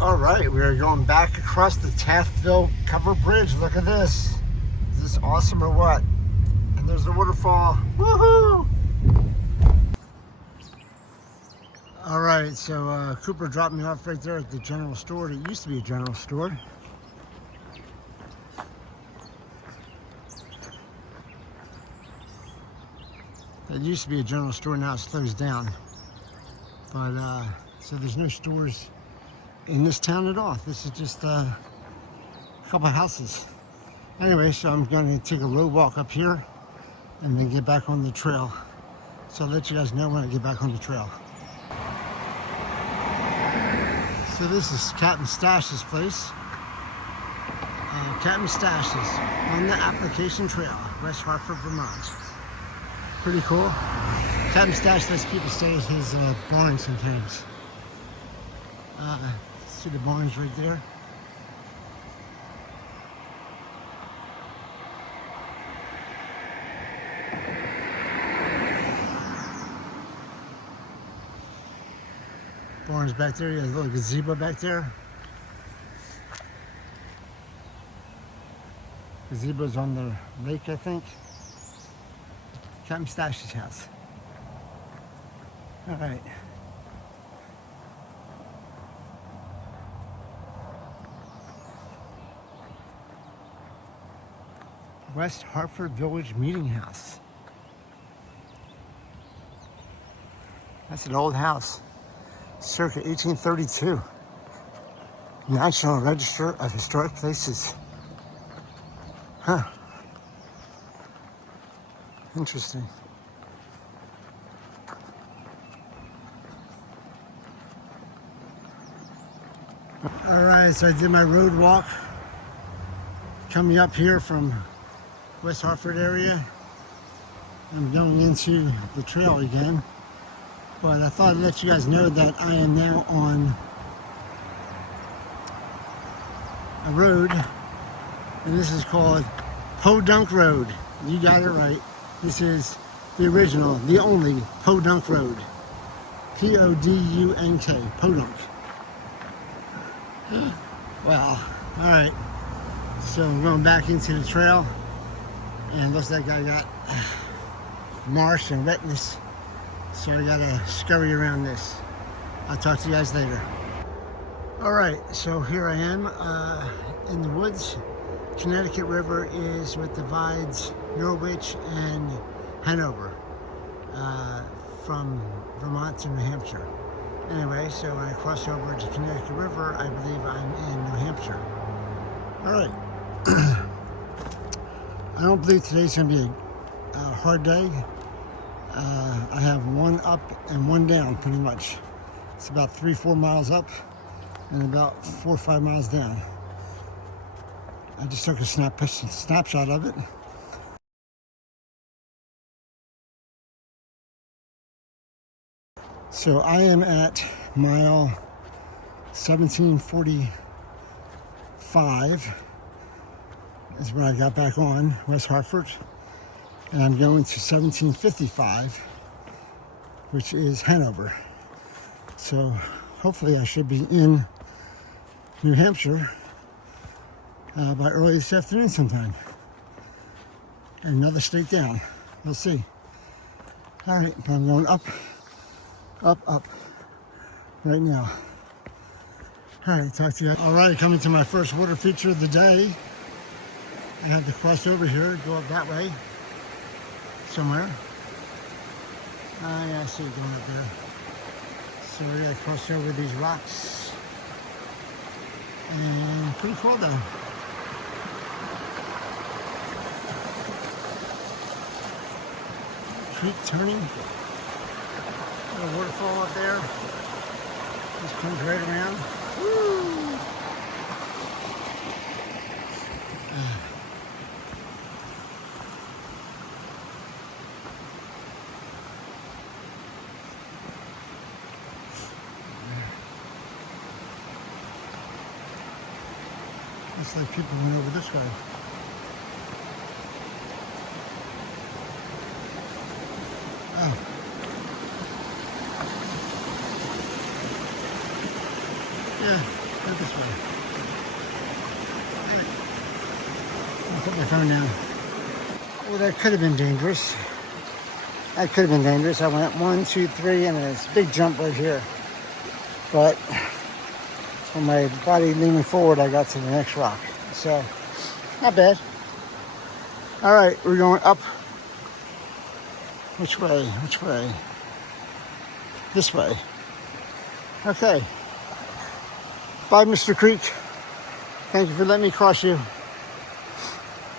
All right, we are going back across the Taftville Cover Bridge. Look at this. Is this awesome or what? And there's the waterfall. Woohoo! All right, so Cooper dropped me off right there at the general store. It used to be a general store. It used to be a general store, now it's closed down. But, so there's no stores in this town at all. This is just a couple of houses. Anyway, so I'm going to take a road walk up here and then get back on the trail. So I'll let you guys know when I get back on the trail. So this is Captain Stash's place. Captain Stash's on the Application Trail, West Hartford, Vermont. Pretty cool. Captain Stash lets people stay at his barn sometimes. See the barns right there? Barns back there, you have a little gazebo back there. Gazebo's on the lake, I think. Captain Stash's house. All right. West Hartford Village Meeting House. That's an old house, circa 1832. National Register of Historic Places. Huh. Interesting. All right, so I did my road walk coming up here from West Hartford area. I'm going into the trail again, but I thought I'd let you guys know that I am now on a road, and this is called Podunk Road. You got it right. This is the original, the only Podunk Road. P-O-D-U-N-K, Podunk. Wow. All right. So I'm going back into the trail, and looks like I got marsh and wetness, so I gotta scurry around this. I'll talk to you guys later. All right, so here I am in the woods. Connecticut River is what divides Norwich and Hanover from Vermont to New Hampshire. Anyway, so when I cross over to Connecticut River, I believe I'm in New Hampshire. All right. I don't believe today's going to be a hard day. I have one up and one down, pretty much. It's about 3-4 miles up and about 4 or 5 miles down. I just took a snapshot of it. So I am at mile 1745 is when I got back on West Hartford, and I'm going to 1755, which is Hanover. So hopefully I should be in New Hampshire by early this afternoon sometime. Another state down. We'll see. All right, but I'm going up right now. All right, talk to you. All right, coming to my first water feature of the day. I have to cross over here, go up that way somewhere. Yeah, I see it going up there. So we gotta cross over these rocks. And pretty cool though. Creek turning. Little waterfall up there. Just comes right around. Woo! Looks like people went over this way. Oh. Yeah, good Put my phone down. Well, that could have been dangerous. That could have been dangerous. I went 1, 2, 3, and there's a big jump right here. But when my body leaning forward, I got to the next rock. So, not bad. All right, we're going up. Which way? Which way? This way. Okay. Bye, Mr. Creek. Thank you for letting me cross you.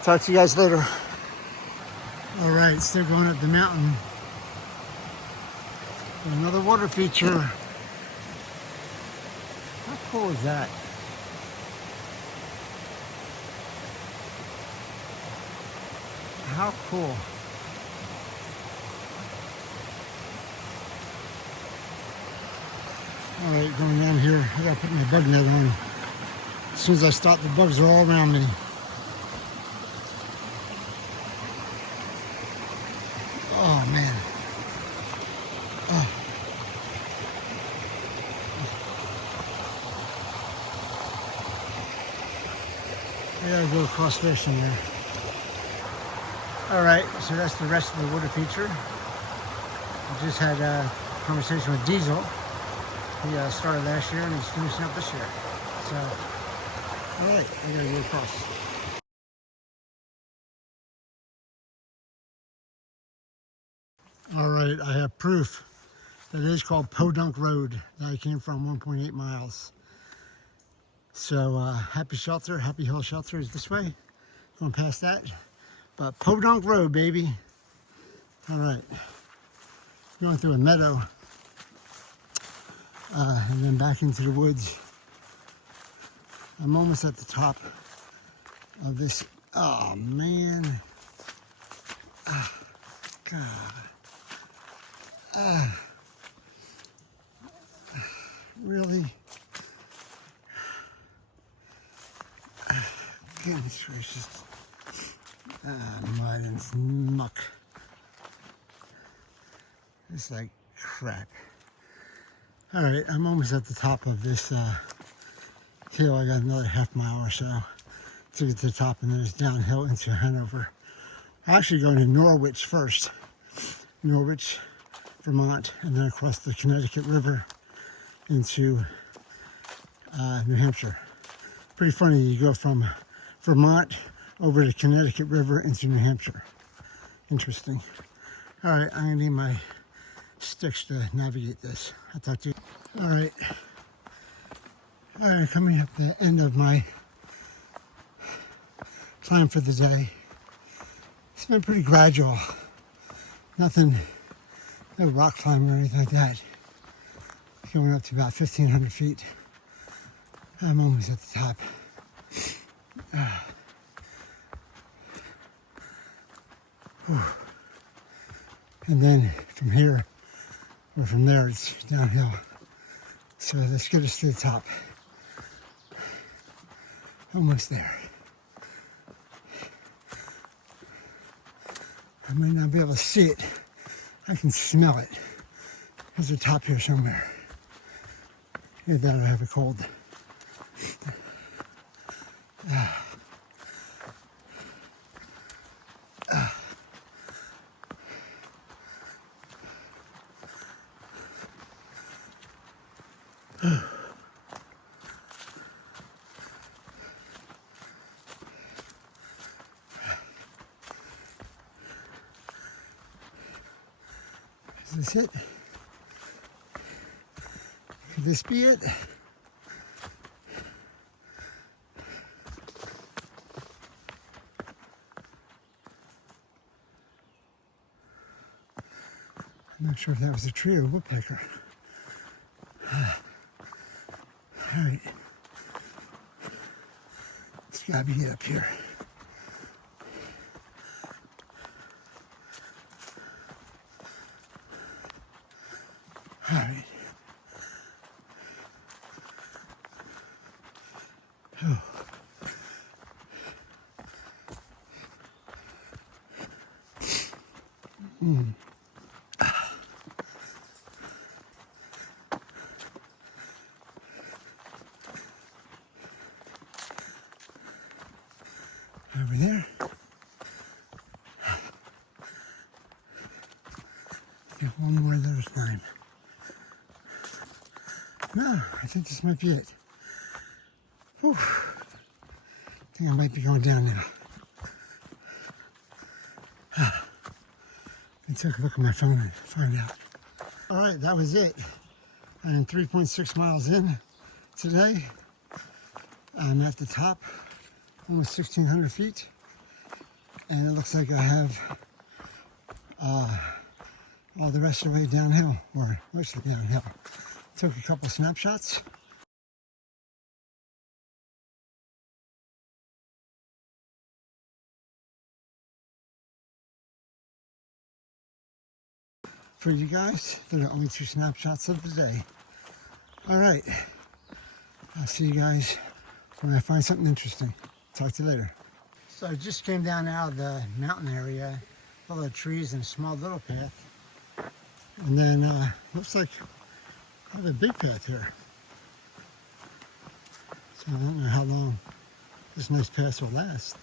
Talk to you guys later. All right, still going up the mountain. Another water feature. How cool is that? How cool. All right, going down here. I gotta put my bug net on. As soon as I stop, the bugs are all around me. Oh man. Oh. I gotta go across there somewhere. All right, so that's the rest of the water feature. I just had a conversation with Diesel. He started last year and he's finishing up this year. So, all right, I gotta go across. All right, I have proof that it is called Podunk Road that I came from, 1.8 miles. So, Happy Shelter, Happy Hill Shelter is this way. Going past that. But Podunk Road, baby. All right. Going through a meadow. And then back into the woods. I'm almost at the top of this. Oh, man. Oh, God. Really? Goodness gracious. Mud and muck. It's like crap. All right, I'm almost at the top of this hill. I got another half mile or so to get to the top, and then it's downhill into Hanover. I'm actually going to Norwich first. Norwich, Vermont, and then across the Connecticut River into New Hampshire. Pretty funny, you go from Vermont over the Connecticut River into New Hampshire. Interesting. All right, I'm gonna need my sticks to navigate this. I'll talk to you. All right, coming up the end of my climb for the day. It's been pretty gradual. Nothing, no rock climbing or anything like that. Going up to about 1,500 feet. I'm almost at the top. And then from here, or from there, it's downhill. So let's get us to the top. Almost there. I might not be able to see it. I can smell it. There's a top here somewhere. Either that or I have a cold. Is this it? Could this be it? I'm not sure if that was a tree or a woodpecker. All right. It's gotta be it up here. All right. Oh. over there. Get one more of those time. No, I think this might be it. Whew. I think I might be going down now. I took a look at my phone and find out. All right, that was it. I'm 3.6 miles in today. I'm at the top, almost 1,600 feet. And it looks like I have all the rest of the way downhill, or mostly downhill. Took a couple snapshots. For you guys, there are only 2 snapshots of the day. All right, I'll see you guys when I find something interesting. Talk to you later. So I just came down out of the mountain area, full of trees and a small little path. And then looks like I have a big path here. So I don't know how long this nice path will last.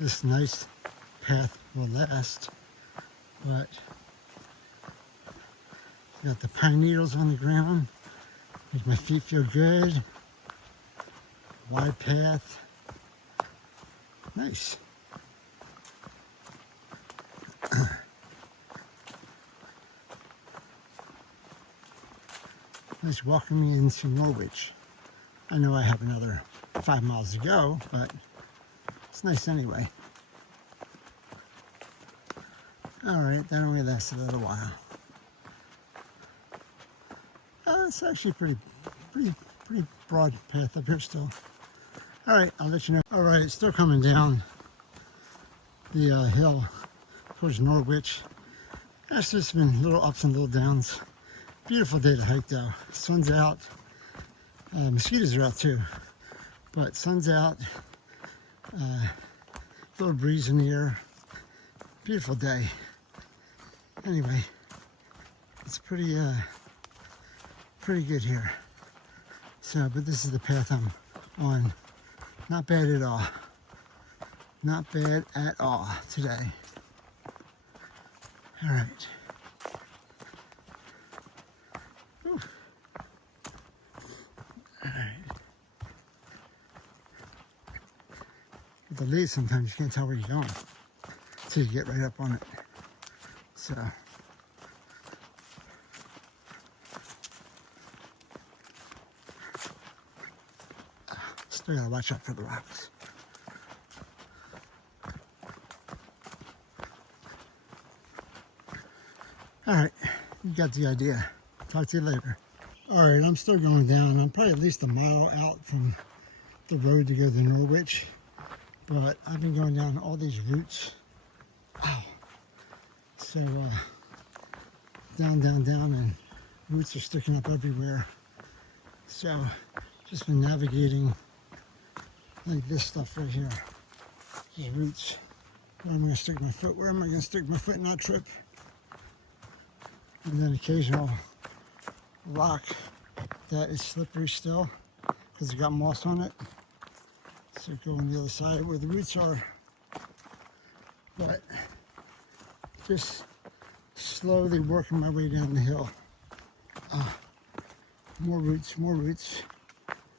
This nice path will last, but got the pine needles on the ground, make my feet feel good. Wide path, nice. Nice welcoming into Norwich. I know I have another 5 miles to go, but it's nice anyway. All right, that only lasted a little while. It's actually pretty broad path up here still. All right, I'll let you know. All right, still coming down the hill towards Norwich. It's just been little ups and little downs. Beautiful day to hike though. Sun's out. Mosquitoes are out too, but sun's out. Little breeze in the air. Beautiful day. Anyway, it's pretty good here. So, but this is the path I'm on. Not bad at all. Not bad at all today. All right. Whew. All right. With the leaves, sometimes you can't tell where you're going until you get right up on it. So. Still gotta watch out for the rocks. All right, you got the idea. Talk to you later. All right, I'm still going down. I'm probably at least a mile out from the road to go to Norwich, but I've been going down all these routes. Ow. So down, and roots are sticking up everywhere. So just been navigating like this stuff right here. These roots. Where am I going to stick my foot? Where am I going to stick my foot and not trip? And then occasional rock that is slippery still because it got moss on it. So go on the other side where the roots are. But just slowly working my way down the hill. More roots, more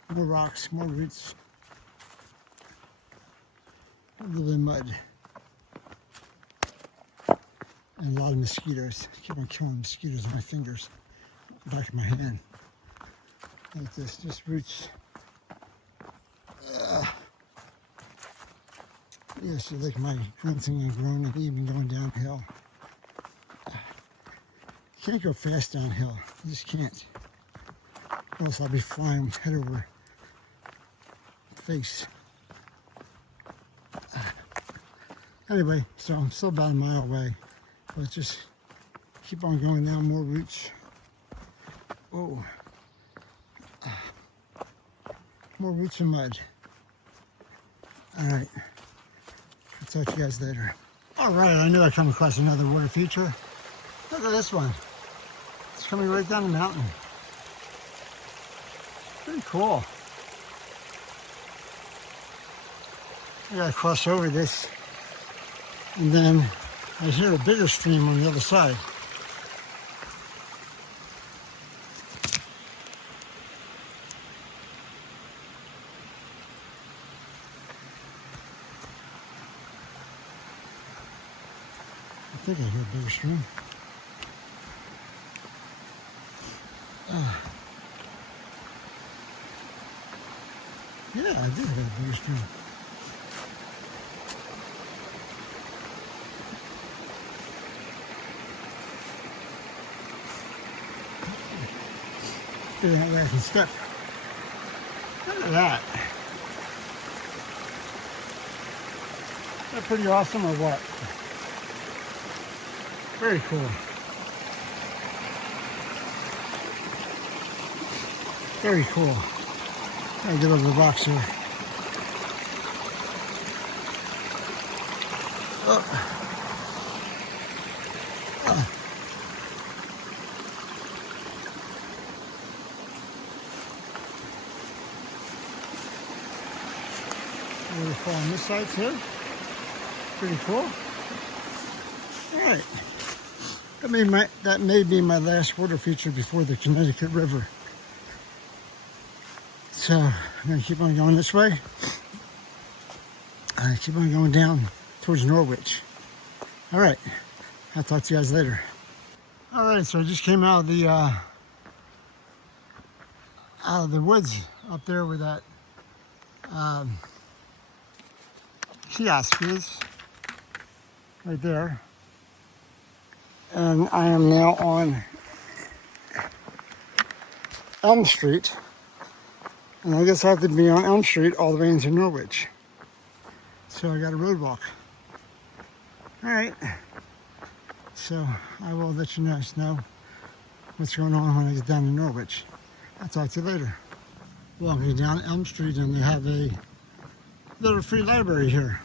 rocks, more roots. A little bit of mud. And a lot of mosquitoes. I keep on killing mosquitoes with my fingers. Back of my hand. Like this, just roots. Yes, you like my grunting and groaning even going downhill. You can't go fast downhill. You just can't. Or else I'll be flying head over face. Anyway, so I'm still about a mile away. But just keep on going down, more roots. Whoa. More roots and mud. All right. I'll talk to you guys later. All right, I knew I'd come across another water feature. Look at this one. It's coming right down the mountain. Pretty cool. I gotta cross over this, and then I hear a bigger stream on the other side. I think I hear a bigger stream. Yeah, I did hear a bigger stream. Figuring out where I can step. Look at that. Is that pretty awesome or what? Very cool. Very cool. Gotta get over the rocks here. Waterfall on this side too. Pretty cool. All right. That may be my last water feature before the Connecticut River. So I'm gonna keep on going this way. I keep on going down towards Norwich. All right, I'll talk to you guys later. All right, so I just came out of the woods up there where that kiosk is, right there. And I am now on Elm Street. And I guess I have to be on Elm Street all the way into Norwich. So I got a road walk. All right. So I will let you guys know what's going on when I get down to Norwich. I'll talk to you later. Walking down Elm Street, and they have a little free library here.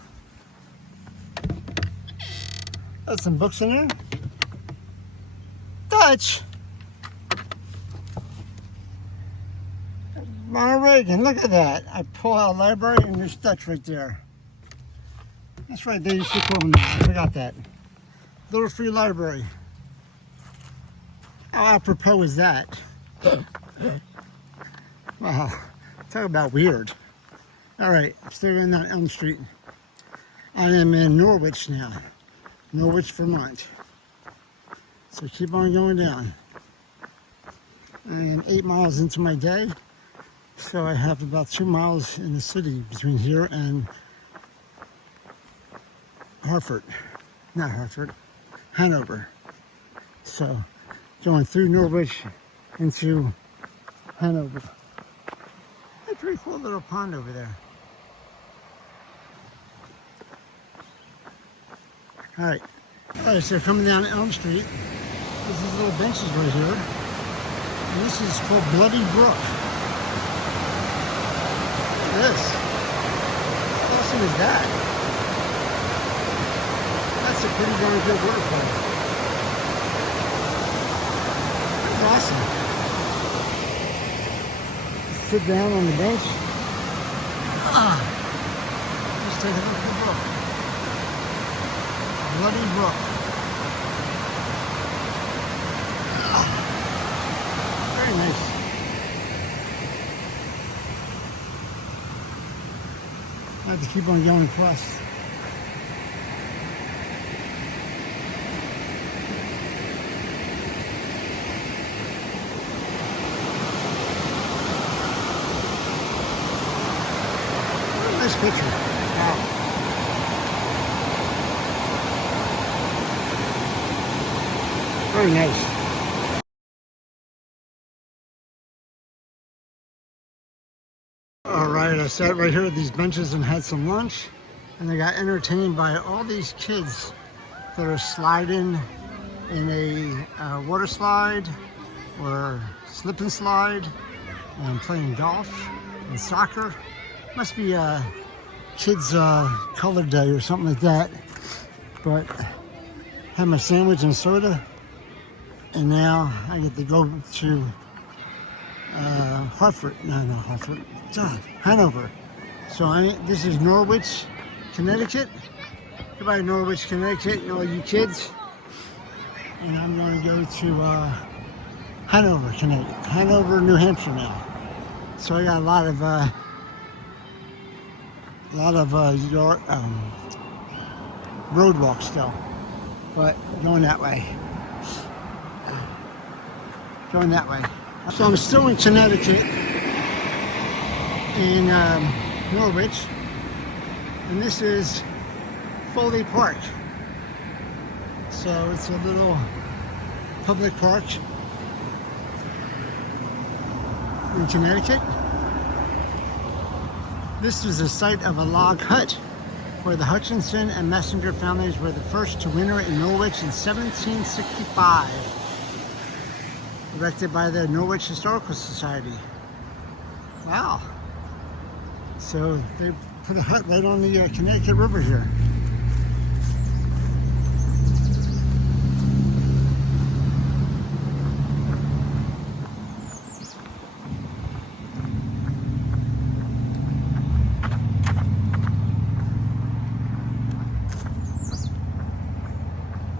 Got some books in there. Dutch. Ronald Reagan, look at that. I pull out a library and there's Dutch right there. That's right, they used to call them that. I forgot that. Little free library. How apropos is that? Wow, talk about weird. All right, still in on Elm Street. I am in Norwich now. Norwich, Vermont. So keep on going down. I am 8 miles into my day. So I have about 2 miles in the city between here and Hartford. Not Hartford, Hanover. So going through Norwich into Hanover. A pretty cool little pond over there. All right, so coming down Elm Street, there's these little benches right here. And this is called Bloody Brook. This. How awesome is that? That's a pretty darn good waterfall. That's awesome. Sit down on the bench. Just take a look at the brook. Bloody Brook. Very nice. I have to keep on going across. What a nice picture. Wow. Very nice. All right, I sat right here at these benches and had some lunch, and I got entertained by all these kids that are sliding in a water slide or slip and slide and playing golf and soccer. Must be a kids' color day or something like that. But had my sandwich and soda, and now I get to go to Hartford. No, not Hartford. God, Hanover. So this is Norwich Connecticut. Goodbye, Norwich, Connecticut, and all you kids. And I'm going to go to Hanover, Connecticut. Hanover, New Hampshire now. So I got a lot of road walk still, but going that way. Going that way. So I'm still in Connecticut, in Norwich, and this is Foley Park. So it's a little public park in Connecticut. This was the site of a log hut where the Hutchinson and Messenger families were the first to winter in Norwich in 1765. Erected by the Norwich Historical Society. Wow. So they put a hut right on the Connecticut River here.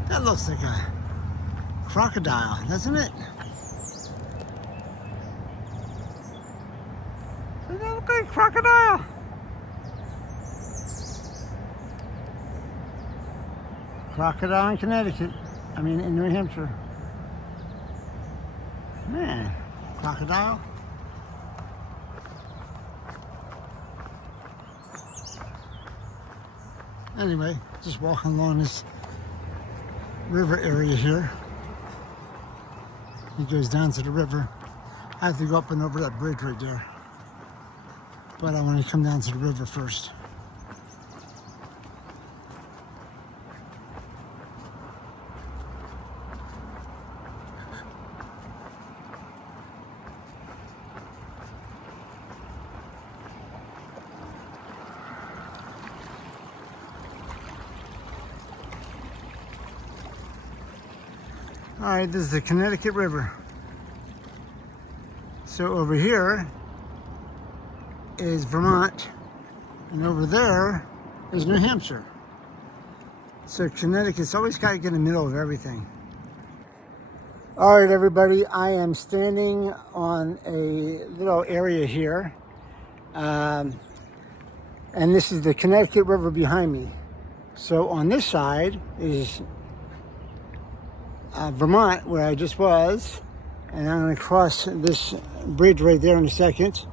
That looks like a crocodile, doesn't it? Doesn't that look like a crocodile? Crocodile in Connecticut. I mean, in New Hampshire. Man, crocodile. Anyway, just walking along this river area here. It goes down to the river. I have to go up and over that bridge right there. But I want to come down to the river first. All right, this is the Connecticut River. So over here is Vermont, and over there is New Hampshire. So Connecticut's always got to get in the middle of everything. All right, everybody, I am standing on a little area here. And this is the Connecticut River behind me. So on this side is Vermont, where I just was, and I'm going to cross this bridge right there in a second.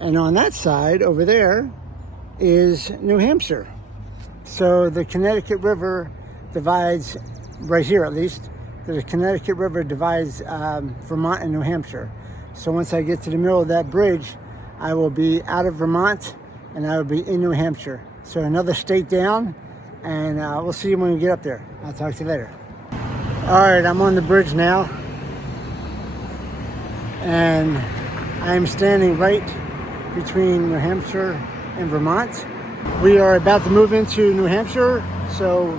And on that side over there is New Hampshire. So the Connecticut River divides, right here at least, the Connecticut River divides Vermont and New Hampshire. So once I get to the middle of that bridge, I will be out of Vermont and I will be in New Hampshire. So another state down, and we'll see you when we get up there. I'll talk to you later. All right, I'm on the bridge now, and I am standing right between New Hampshire and Vermont. We are about to move into New Hampshire, so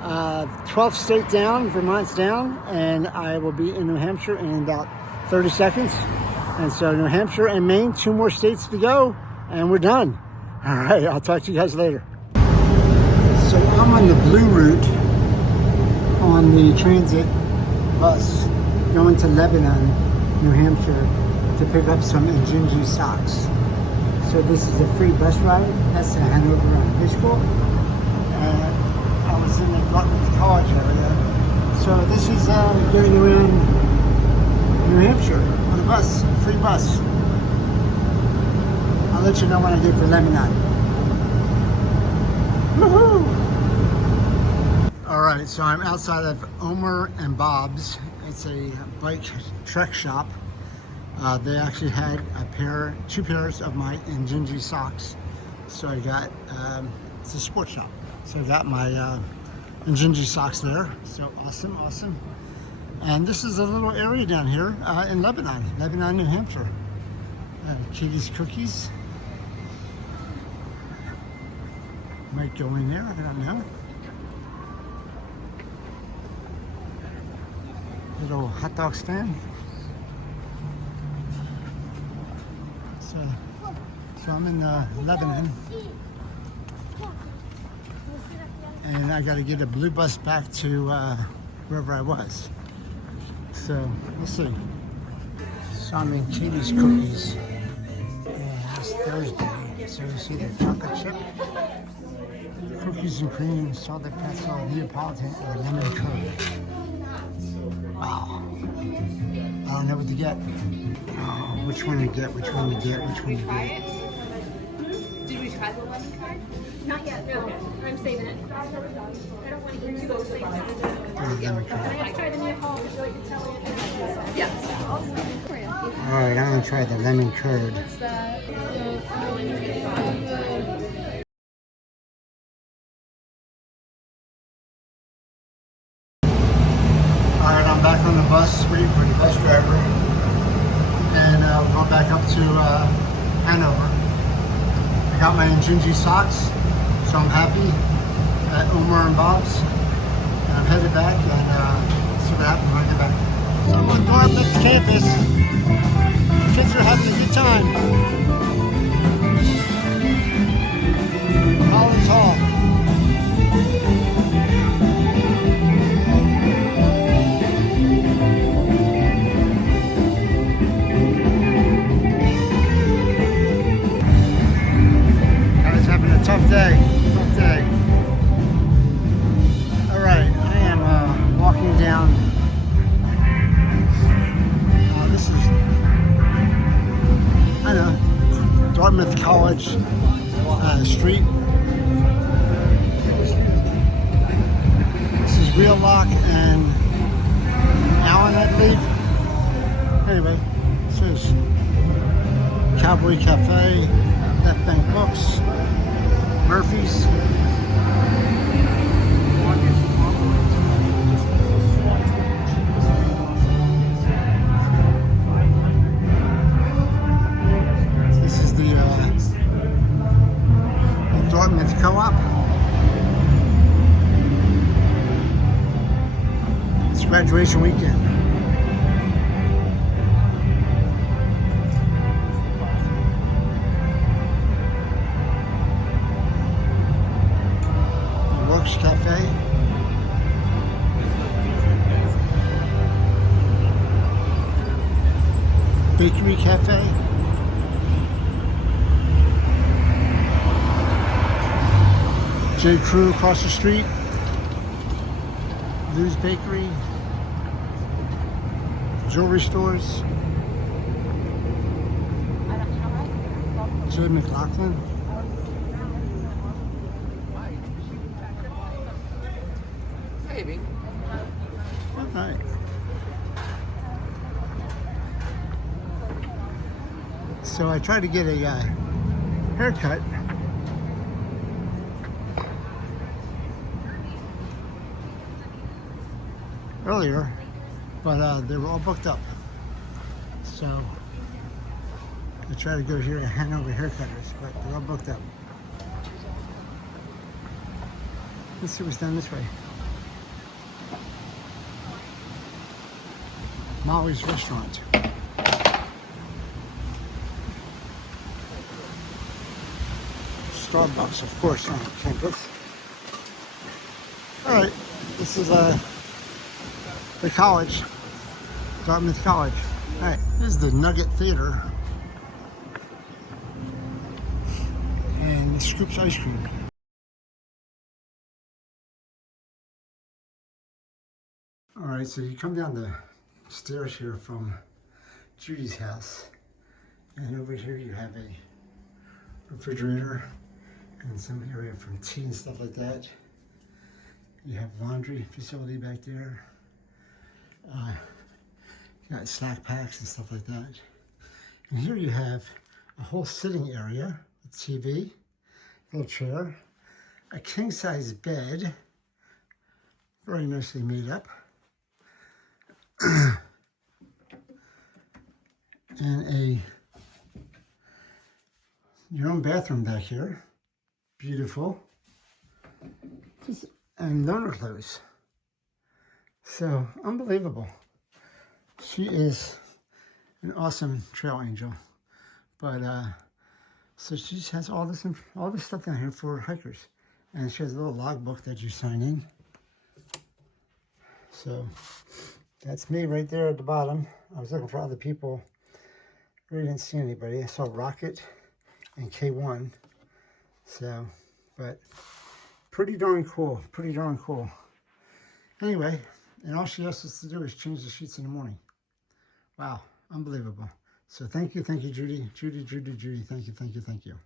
12th state down, Vermont's down, and I will be in New Hampshire in about 30 seconds. And so New Hampshire and Maine, 2 more states to go, and we're done. All right, I'll talk to you guys later. So I'm on the blue route on the transit bus going to Lebanon, New Hampshire, to pick up some Injenji socks. So this is a free bus ride. That's the Hanover High School. And I was in the Dartmouth College area. So this is getting around New Hampshire on a bus, a free bus. I'll let you know when I get for Lebanon. Woohoo! Alright, so I'm outside of Omer and Bob's. It's a bike trek shop. They actually had two pairs of my Injenji socks. So I got, it's a sports shop. So I got my Injenji socks there. So awesome, awesome. And this is a little area down here in Lebanon, New Hampshire. Judys cookies. Might go in there, I don't know. Little hot dog stand. So I'm in Lebanon. and I got to get a blue bus back to wherever I was. So we'll see. So I'm in Katie's Cookies, and it's Thursday. So you see the chocolate chip, cookies and cream, salted pretzel, Neapolitan, or lemon curd. Wow. I don't know what to get. Oh, which one to get? Which one to get? Which one to get? Did we try the lemon curd? Not yet, no. I'm saving it. I don't want to get too excited. Lemon curd. I have to try the Neapolitan so I can tell you. Yes. Alright, I'm going to try the lemon curd. What's that? Alright, I'm back on the bus, waiting for the bus driver. And we're going back up to Hanover. I got my Injenji socks, so I'm happy at Omar and Bob's. And I'm headed back and see what happens when I get back. So I'm on Dartmouth campus. Kids are having a good time. College Hall. Tough day, tough day. All right, I am walking down. This is, I don't know, Dartmouth College Street. This is Wheelock and Allen, I believe. Anyway, this is Cowboy Cafe, Left Bank Books. Murphy's. This is the Dartmouth Co-op. It's graduation weekend. Cafe. Bakery Cafe. J. Crew across the street. Lou's Bakery. Jewelry stores. J. McLaughlin. Maybe. All right. So I tried to get a haircut. Earlier, but they were all booked up. So I tried to go here at Hanover Haircutters, but they're all booked up. Let's see what's done this way. Molly's Restaurant. Starbucks, of course, on campus. All right, this is the college, Dartmouth College. All right, this is the Nugget Theater and Scoops Ice Cream. All right, so you come down the stairs here from Judy's house, and over here you have a refrigerator and some area for tea and stuff like that. You have laundry facility back there. You got Slackpacks and stuff like that. And here you have a whole sitting area with TV, a little chair, a king-size bed, very nicely made up. And your own bathroom back here, beautiful, and loaner clothes. So unbelievable. She is an awesome trail angel, but so she just has all this stuff down here for hikers. And she has a little logbook that you sign in. So that's me right there at the bottom. I was looking for other people. Really didn't see anybody. I saw Rocket and K1. So, but pretty darn cool. Pretty darn cool. Anyway, and all she asks us to do is change the sheets in the morning. Wow, unbelievable. So thank you, Judy. Judy, thank you.